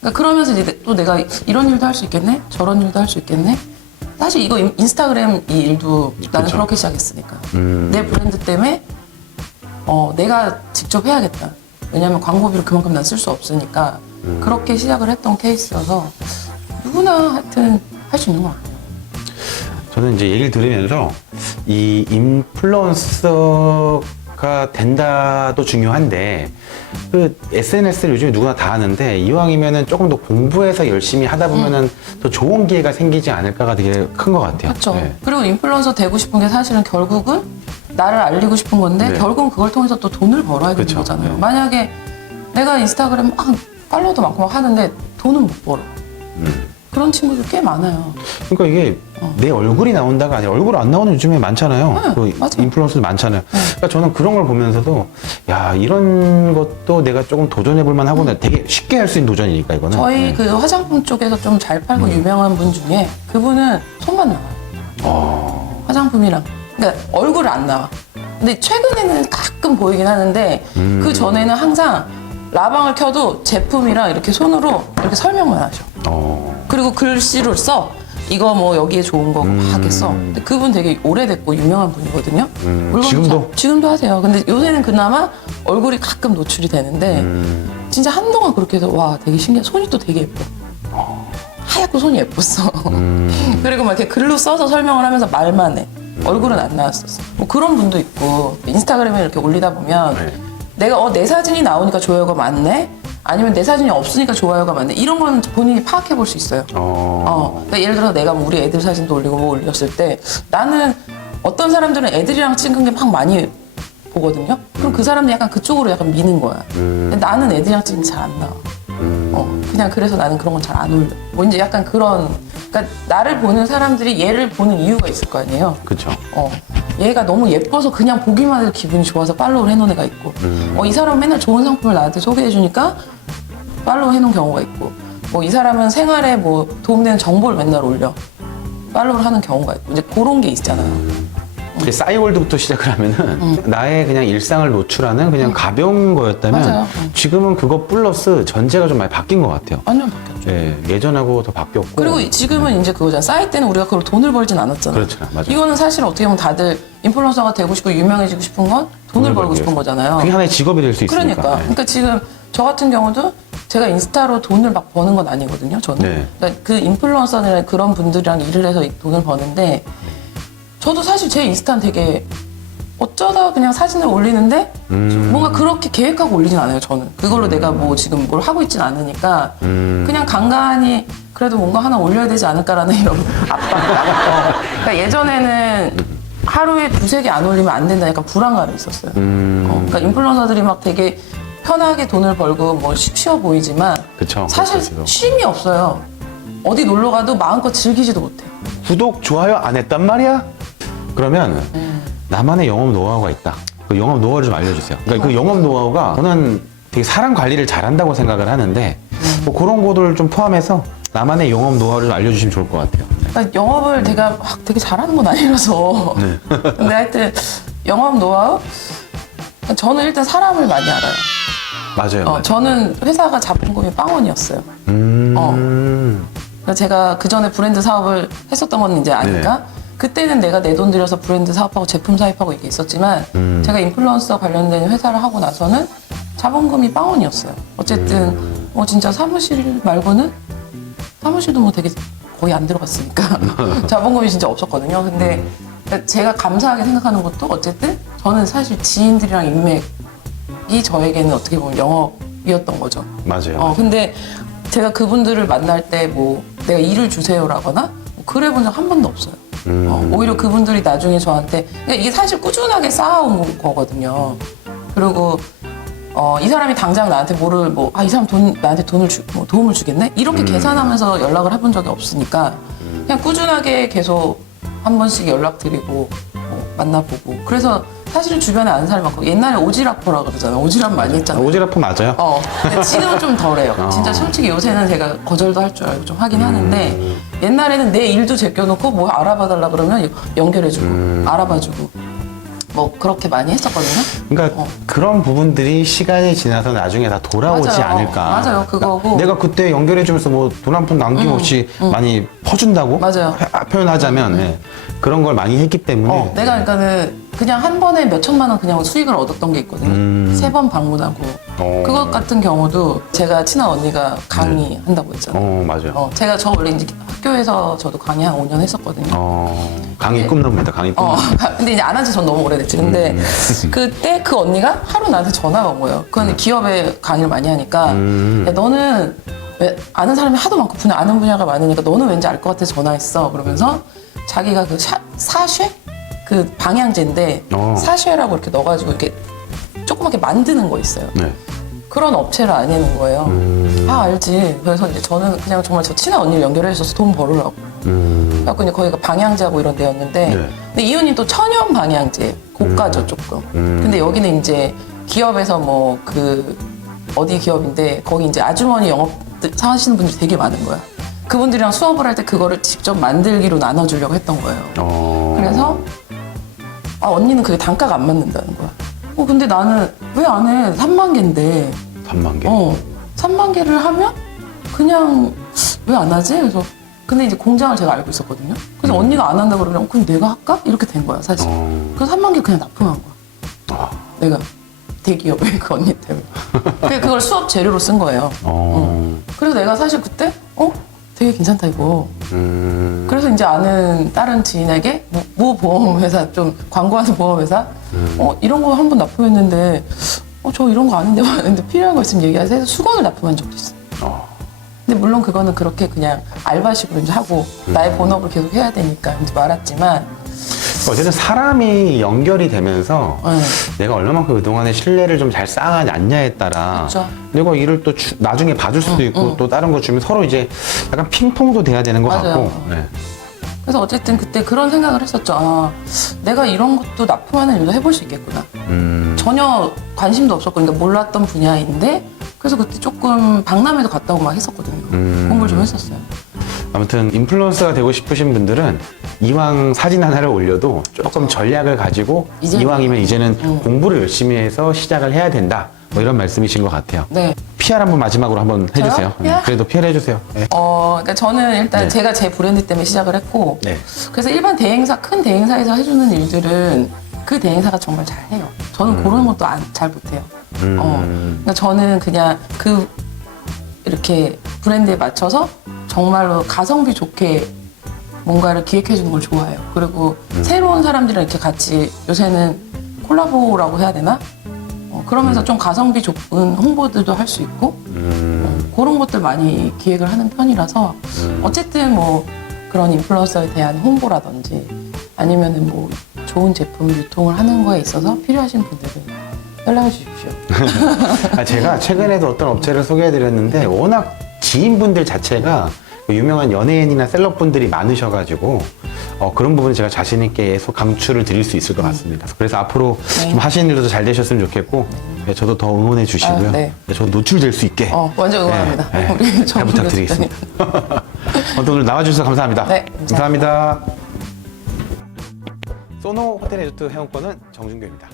그러니까 그러면서 이제 또 내가 이런 일도 할 수 있겠네, 저런 일도 할 수 있겠네. 사실 이거 인- 인스타그램 이 일도 나는 그쵸. 그렇게 시작했으니까 음. 내 브랜드 때문에 어 내가 직접 해야겠다. 왜냐면 광고비를 그만큼 난 쓸 수 없으니까 음. 그렇게 시작을 했던 케이스여서 누구나 하여튼 할 수 있는 것 같아요. 저는 이제 얘기를 들으면서 이 인플루언서가 된다도 중요한데 그 SNS를 요즘에 누구나 다 하는데 이왕이면은 조금 더 공부해서 열심히 하다 보면은 더 좋은 기회가 생기지 않을까가 되게 큰 것 같아요. 그렇죠. 네. 그리고 인플루언서 되고 싶은 게 사실은 결국은 나를 알리고 싶은 건데 네. 결국은 그걸 통해서 또 돈을 벌어야 되는 그쵸. 거잖아요. 네. 만약에 내가 인스타그램 막 팔로워도 많고 막 하는데 돈은 못 벌어. 음. 그런 친구들 꽤 많아요. 그러니까 이게 내 얼굴이 나온다가 아니라 얼굴 안 나오는 요즘에 많잖아요. 어. 네, 그 맞아요. 인플루언서들 많잖아요. 그러니까 저는 그런 걸 보면서도 야 이런 것도 내가 조금 도전해볼 만하구나. 되게 쉽게 할 수 있는 도전이니까 이거는. 저희 네. 그 화장품 쪽에서 좀 잘 팔고 유명한 분 중에 그분은 손만 나와요. 어. 화장품이랑. 그러니까 얼굴을 안 나와. 근데 최근에는 가끔 보이긴 하는데 음. 그 전에는 항상 라방을 켜도 제품이랑 이렇게 손으로 이렇게 설명만 하셔. 어. 그리고 글씨를 써. 이거 뭐 여기에 좋은 거 음. 하겠어. 근데 그분 되게 오래됐고 유명한 분이거든요. 음, 물론 지금도? 자- 지금도 하세요. 근데 요새는 그나마 얼굴이 가끔 노출이 되는데 음. 진짜 한동안 그렇게 해서 와 되게 신기해. 손이 또 되게 예뻐. 하얗고 손이 예뻤어. 음. 그리고 막 이렇게 글로 써서 설명을 하면서 말만 해. 얼굴은 안 나왔었어. 뭐 그런 분도 있고 인스타그램에 이렇게 올리다 보면 네. 내가 어 내 사진이 나오니까 좋아요가 많네. 아니면 내 사진이 없으니까 좋아요가 많네. 이런 건 본인이 파악해 볼 수 있어요. 어. 어, 그러니까 예를 들어서 내가 뭐 우리 애들 사진도 올리고 뭐 올렸을 때 나는 어떤 사람들은 애들이랑 찍은 게 막 많이 보거든요. 그럼 그 사람들 약간 그쪽으로 약간 미는 거야. 음. 근데 나는 애들이랑 찍은 게잘안 나와. 음. 어, 그냥 그래서 나는 그런 건 잘 안 올려. 뭐 이제 약간 그런, 그러니까 나를 보는 사람들이 얘를 보는 이유가 있을 거 아니에요. 그쵸. 어, 얘가 너무 예뻐서 그냥 보기만 해도 기분이 좋아서 팔로우를 해놓은 애가 있고, 음. 어, 이 사람은 맨날 좋은 상품을 나한테 소개해주니까 팔로우 해놓은 경우가 있고, 뭐 이 사람은 생활에 뭐 도움되는 정보를 맨날 올려. 팔로우를 하는 경우가 있고, 이제 그런 게 있잖아요. 이제 싸이월드부터 시작을 하면은 나의 그냥 일상을 노출하는 그냥 가벼운 거였다면 맞아요. 음. 지금은 그거 플러스 전제가 좀 많이 바뀐 것 같아요. 완전 바뀌었죠. 예, 예전하고 더 바뀌었고. 그리고 지금은 이제 그거잖아. 싸이 때는 우리가 그걸 돈을 벌진 않았잖아. 그렇죠. 맞아요. 이거는 사실 어떻게 보면 다들 인플루언서가 되고 싶고 유명해지고 싶은 건 돈을 벌고 벌기 싶은 위해서. 거잖아요. 그게 하나의 직업이 될 수 있으니까. 그러니까. 예. 그러니까 지금 저 같은 경우도 제가 인스타로 돈을 막 버는 건 아니거든요. 저는. 네. 그러니까 그 인플루언서나 그런 분들이랑 일을 해서 이 돈을 버는데 저도 사실 제 인스타는 되게 어쩌다 그냥 사진을 올리는데 음. 뭔가 그렇게 계획하고 올리진 않아요. 저는 그걸로 내가 뭐 지금 뭘 하고 있진 않으니까 음. 그냥 간간히 그래도 뭔가 하나 올려야 되지 않을까라는 이런 압박. 어. 그러니까 예전에는 하루에 두세 개 안 올리면 안 된다 약간 불안감이 있었어요. 음. 어, 그러니까 인플루언서들이 막 되게 편하게 돈을 벌고 뭐 쉬- 쉬워 보이지만 그쵸. 사실 그렇죠, 지금. 쉼이 없어요. 어디 놀러 가도 마음껏 즐기지도 못해. 구독, 좋아요 안 했단 말이야? 그러면 음. 나만의 영업 노하우가 있다. 그 영업 노하우를 좀 알려주세요. 그러니까 그 영업 노하우가 저는 되게 사람 관리를 잘한다고 생각을 하는데 음. 뭐 그런 것들을 좀 포함해서 나만의 영업 노하우를 좀 알려주시면 좋을 것 같아요. 그러니까 영업을 내가 막 되게 잘하는 건 아니라서. 네. 근데 하여튼 영업 노하우? 저는 일단 사람을 많이 알아요. 맞아요. 어, 맞아요. 저는 회사가 자본금이 빵원이었어요. 음. 어. 그러니까 제가 그 전에 브랜드 사업을 했었던 건 이제 아니까 그때는 내가 내 돈 들여서 브랜드 사업하고 제품 사입하고 이게 있었지만 음. 제가 인플루언서 관련된 회사를 하고 나서는 자본금이 빵원이었어요. 어쨌든 음. 뭐 진짜 사무실 말고는 사무실도 뭐 되게 거의 안 들어갔으니까 자본금이 진짜 없었거든요. 근데 그러니까 제가 감사하게 생각하는 것도 어쨌든 저는 사실 지인들이랑 인맥이 저에게는 어떻게 보면 영업이었던 거죠. 맞아요. 어, 근데 제가 그분들을 만날 때 뭐 내가 일을 주세요라거나 뭐 그래 본 적 한 번도 없어요. 음. 어, 오히려 그분들이 나중에 저한테 그러니까 이게 사실 꾸준하게 쌓아온 거거든요. 그리고 어, 이 사람이 당장 나한테 뭐를 뭐 아 이 사람 돈 나한테 돈을 주, 뭐 도움을 주겠네 이렇게 계산하면서 연락을 해본 적이 없으니까 그냥 꾸준하게 계속 한 번씩 연락드리고 뭐 만나보고 그래서 사실은 주변에 아는 사람이 많고 옛날에 오지라퍼라 그러잖아요. 오지랖 많이 했잖아요. 오지라프 맞아요. 어, 근데 지금은 좀 덜해요. 어. 진짜 솔직히 요새는 제가 거절도 할 줄 알고 좀 하긴 하는데 옛날에는 내 일도 제껴놓고 뭐 알아봐달라 그러면 연결해주고 알아봐주고 뭐 그렇게 많이 했었거든요. 그러니까 어. 그런 부분들이 시간이 지나서 나중에 다 돌아오지 맞아요. 않을까. 맞아요. 그거고. 내가 그때 연결해주면서 뭐 돈 한 푼 남김없이 많이 퍼준다고 음, 맞아요. 음. 해- 표현하자면 네. 그런 걸 많이 했기 때문에 어, 내가 그러니까는 그냥 한 번에 몇 천만 원 그냥 수익을 얻었던 게 있거든요. 음. 세 번 방문하고. 어. 그것 같은 경우도 제가 친한 언니가 강의한다고 했잖아요. 어 맞아요. 어, 제가 저 원래 이제 학교에서 저도 강의 한 5년 했었거든요. 어, 강의 네. 꿈납니다. 강의 꿈. 어, 근데 이제 안 한 지 전 너무 오래됐지. 근데 음. 그때 그 언니가 하루 나한테 전화가 온 거예요. 그건 기업에 강의를 많이 하니까. 음. 야, 너는 왜 아는 사람이 하도 많고 분야, 아는 분야가 많으니까 너는 왠지 알 것 같아 전화했어. 그러면서 자기가 그 샤, 사쉐? 그 방향제인데 어. 사쉐라고 이렇게 넣어가지고 이렇게 조그맣게 만드는 거 있어요. 네. 그런 업체를 아니는 거예요. 음. 아 알지. 그래서 이제 저는 그냥 정말 저 친한 언니를 연결해 주셔서 돈 벌으려고. 음. 그래갖고 이제 거기가 방향제하고 이런 데였는데 네. 근데 이 언니 또 천연 방향제 고가죠 조금. 음. 근데 여기는 이제 기업에서 뭐 그 어디 기업인데 거기 이제 아주머니 영업 하시는 분들이 되게 많은 거야. 그분들이랑 수업을 할 때 그거를 직접 만들기로 나눠주려고 했던 거예요. 어. 그래서 아 언니는 그게 단가가 안 맞는다는 거야. 어 근데 나는 왜 안 해? 3만 개인데. 3만 개. 어 3만 개를 하면 그냥 왜 안 하지? 그래서 근데 이제 공장을 제가 알고 있었거든요. 그래서 언니가 안 한다 그러면 어, 그럼 내가 할까? 이렇게 된 거야 사실. 어. 그래서 3만 개 그냥 납품한 거야. 아. 내가 대기업에 그 언니 때문에. 그게 그걸 수업 재료로 쓴 거예요. 어. 그래서 내가 사실 그때 어 되게 괜찮다 이거. 음. 그래서 이제 아는 다른 지인에게 모, 모 보험회사 좀 광고하는 보험회사 어 이런 거 한 번 납품했는데 어 저 이런 거 아닌데 하는데 필요한 거 있으면 얘기하세요. 해서 수건을 납품한 적도 있어. 어. 근데 물론 그거는 그렇게 그냥 알바식으로 이제 하고 나의 본업을 계속 해야 되니까 이제 말았지만 어쨌든 사람이 연결이 되면서 네. 내가 얼마만큼 그동안에 신뢰를 좀 잘 쌓았냐에 따라 그쵸. 내가 일을 또 주- 나중에 봐줄 수도 있고 또 다른 거 주면 서로 이제 약간 핑퐁도 돼야 되는 것 맞아요. 같고 네. 그래서 어쨌든 그때 그런 생각을 했었죠. 아, 내가 이런 것도 납품하는 일도 해볼 수 있겠구나. 음. 전혀 관심도 없었고, 그러니까 몰랐던 분야인데, 그래서 그때 조금 박람회도 갔다 오고 막 했었거든요. 음. 공부를 좀 했었어요. 아무튼 인플루언서가 되고 싶으신 분들은 이왕 사진 하나를 올려도 조금 전략을 가지고 이제는- 이왕이면 이제는 음. 공부를 열심히 해서 시작을 해야 된다 뭐 이런 말씀이신 것 같아요. 네. PR 한번 마지막으로 한번? 해주세요. 네, PR? 그래도 PR 해주세요. 네. 어, 그러니까 저는 일단 네. 제가 제 브랜드 때문에 시작을 했고, 네. 그래서 일반 대행사, 큰 대행사에서 해주는 일들은 그 대행사가 정말 잘해요. 저는 그런 것도 안, 잘 못해요. 음. 어, 그러니까 저는 그냥 그 이렇게 브랜드에 맞춰서 정말로 가성비 좋게 뭔가를 기획해 주는 걸 좋아해요. 그리고 음. 새로운 사람들이랑 이렇게 같이 요새는 콜라보라고 해야 되나? 어, 그러면서 좀 가성비 좋은 홍보들도 할 수 있고 음. 어, 그런 것들 많이 기획을 하는 편이라서 어쨌든 뭐 그런 인플루언서에 대한 홍보라든지 아니면은 뭐 좋은 제품 유통을 하는 거에 있어서 필요하신 분들은 연락을 주십시오. 아, 제가 최근에도 어떤 업체를 소개해드렸는데 워낙 지인분들 자체가 그 유명한 연예인이나 셀럽분들이 많으셔가지고 어, 그런 부분은 제가 자신 있게 계속 강추를 드릴 수 있을 것 같습니다. 그래서 앞으로 네. 좀 하시는 일도 잘 되셨으면 좋겠고 네, 저도 더 응원해 주시고요. 아, 네. 네, 저도 노출될 수 있게 어, 완전 응원합니다. 네, 네. 우리 잘 정부 부탁드리겠습니다. 아무튼 오늘 나와주셔서 감사합니다. 네, 감사합니다. 소노 호텔 리조트 회원권은 정준교입니다.